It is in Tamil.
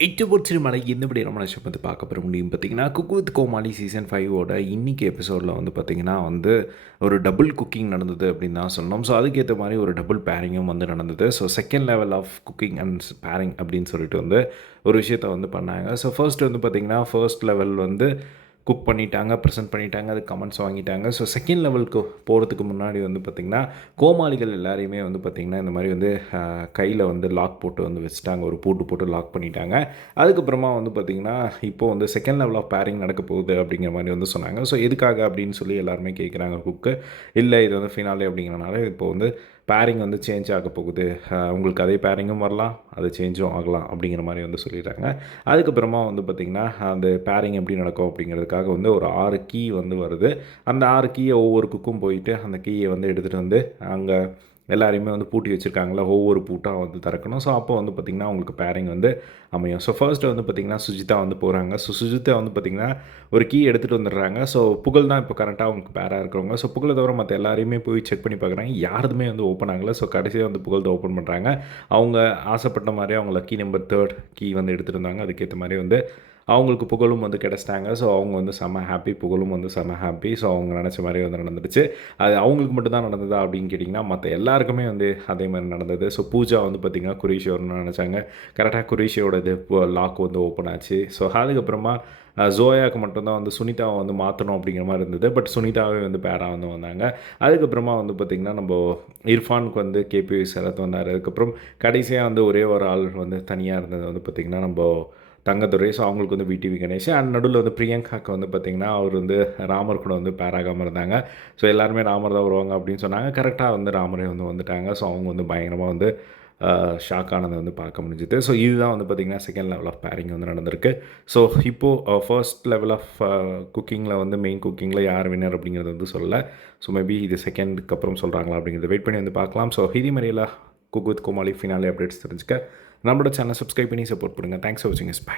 எட்டு மலை எந்தபடி நம்ம நினச்சம் வந்து பார்க்க போகிற முடியும் பார்த்தீங்கன்னா குக் வித் கோமாளி சீசன் 5ஓட இன்றைக்கி எபிசோடில் வந்து பார்த்திங்கன்னா வந்து ஒரு டபுள் குக்கிங் நடந்தது அப்படின்னு தான் சொல்லணும். ஸோ அதுக்கேற்ற மாதிரி ஒரு டபுள் பேரிங்கும் வந்து நடந்தது. So second level of cooking and pairing அப்படின்னு சொல்லிட்டு வந்து ஒரு விஷயத்தை வந்து பண்ணாங்க. ஸோ ஃபர்ஸ்ட் வந்து பார்த்திங்கன்னா ஃபர்ஸ்ட் லெவல் வந்து குக் பண்ணிட்டாங்க, ப்ரெசென்ட் பண்ணிட்டாங்க, அதுக்கு கமெண்ட்ஸ் வாங்கிட்டாங்க. ஸோ செகண்ட் லெவலுக்கு போகிறதுக்கு முன்னாடி வந்து பார்த்திங்கன்னா கோமாளிகள் எல்லாரையுமே வந்து பார்த்திங்கன்னா இந்த மாதிரி வந்து கையில் வந்து லாக் போட்டு வந்து வச்சுட்டாங்க, ஒரு பூட்டு போட்டு லாக் பண்ணிட்டாங்க. அதுக்கப்புறமா வந்து பார்த்திங்கன்னா இப்போது வந்து செகண்ட் லெவல் ஆஃப் பேரிங் நடக்க போகுது அப்படிங்கிற மாதிரி வந்து சொன்னாங்க. ஸோ எதுக்காக அப்படின்னு சொல்லி எல்லாருமே கேட்குறாங்க குக்கு. இல்லை இது வந்து ஃபினாலே அப்படிங்கிறனால இப்போ வந்து பேரிங் வந்து சேஞ்ச் ஆக போகுது, உங்களுக்கு அதே பேரிங்கும் வரலாம், அது சேஞ்சும் ஆகலாம் அப்படிங்கிற மாதிரி வந்து சொல்லிடுறாங்க. அதுக்கப்புறமா வந்து பார்த்திங்கன்னா அந்த பேரிங் எப்படி நடக்கும் அப்படிங்கிறதுக்காக வந்து ஒரு 6 கீ வந்து வருது. அந்த 6 கீயை ஒவ்வொரு குக்கும் போயிட்டு அந்த கீயை வந்து எடுத்துகிட்டு வந்து அங்கே எல்லாரையுமே வந்து பூட்டி வச்சுருக்காங்களா, ஒவ்வொரு பூட்டாக வந்து திறக்கணும். ஸோ அப்போ வந்து பார்த்திங்கன்னா அவங்களுக்கு பேரிங் வந்து அமையும். ஸோ ஃபர்ஸ்ட்டு வந்து பார்த்திங்கன்னா சுஜிதா வந்து போகிறாங்க. ஸோ சுஜிதா வந்து பார்த்திங்கன்னா ஒரு கீ எடுத்துகிட்டு வந்துடுறாங்க. ஸோ புகழ் தான் இப்போ கரெக்டாக அவங்களுக்கு பேராக இருக்கிறவங்க. ஸோ புகழை தவிர மற்ற எல்லாரையுமே போய் செக் பண்ணி பார்க்குறாங்க, யாருமே வந்து ஓப்பன் ஆகலை. ஸோ கடைசியாக வந்து புகழ் தான் ஓப்பன் பண்ணுறாங்க. அவங்க ஆசைப்பட்ட மாதிரி அவங்க லக்கி நம்பர் 3 கீ வந்து எடுத்துகிட்டு இருந்தாங்க. அதுக்கேற்ற மாதிரி வந்து அவங்களுக்கு புகழும் வந்து கிடச்சிட்டாங்க. ஸோ அவங்க வந்து செம்ம ஹாப்பி, புகழும் வந்து செம்ம ஹாப்பி. ஸோ அவங்க நினச்ச மாதிரி வந்து நடந்துடுச்சு. அது அவங்களுக்கு மட்டும் தான் நடந்ததா அப்படின்னு கேட்டிங்கன்னா மற்ற எல்லாருக்குமே வந்து அதே மாதிரி நடந்தது. ஸோ பூஜா வந்து பார்த்திங்கன்னா குரேஷி வரணும்னு நினச்சாங்க. கரெக்டாக குரேஷியோட இது லாக் வந்து ஓப்பன் ஆச்சு. ஸோ அதுக்கப்புறமா ஜோயாவுக்கு மட்டும்தான் வந்து சுனிதாவை வந்து மாற்றணும் அப்படிங்கிற மாதிரி இருந்தது. பட் சுனிதாவே வந்து பேராக வந்து வந்தாங்க. அதுக்கப்புறமா வந்து பார்த்திங்கன்னா நம்ம இர்ஃபானுக்கு வந்து கேபி சரத் வந்தார். அதுக்கப்புறம் கடைசியாக வந்து ஒரே ஒரு ஆள் வந்து தனியாக இருந்தது வந்து பார்த்திங்கன்னா நம்ம தங்கத்துறை. ஸோ அவங்களுக்கு வந்து விடிவி கணேஷ். அண்ட் நடுவில் வந்து பிரியங்காவுக்கு வந்து பார்த்திங்கன்னா அவர் வந்து ராமர் கூட வந்து பேராகாமல் இருந்தாங்க. ஸோ எல்லாருமே ராமர் தான் வருவாங்க அப்படின்னு சொன்னாங்க. கரெக்டாக வந்து ராமரே வந்து வந்துட்டாங்க. ஸோ அவங்க வந்து பயங்கரமாக வந்து ஷாக் ஆனதை வந்து பார்க்க முடிஞ்சுது. ஸோ இதுதான் வந்து பார்த்திங்கன்னா செகண்ட் லெவல் ஆஃப் பேரிங் வந்து நடந்திருக்கு. ஸோ இப்போது ஃபர்ஸ்ட் லெவல் ஆஃப் குக்கிங்கில் வந்து மெயின் குக்கிங்கில் யார் வின்னர் அப்படிங்கிறது வந்து சொல்லலை. ஸோ மேபி இது செகண்டுக்கு அப்புறம் சொல்கிறாங்களா அப்படிங்கிறத வெயிட் பண்ணி வந்து பார்க்கலாம். ஸோ இதே மாதிரிலாம் cook with Comali finale updates தெரிஞ்சுக்க நம்மளோட சேனல் சப்ஸ்கிரைப் பண்ணி சப்போர்ட் பண்ணுங்கள். தேங்க்ஸ் ஃபார் வாட்சிங். பை.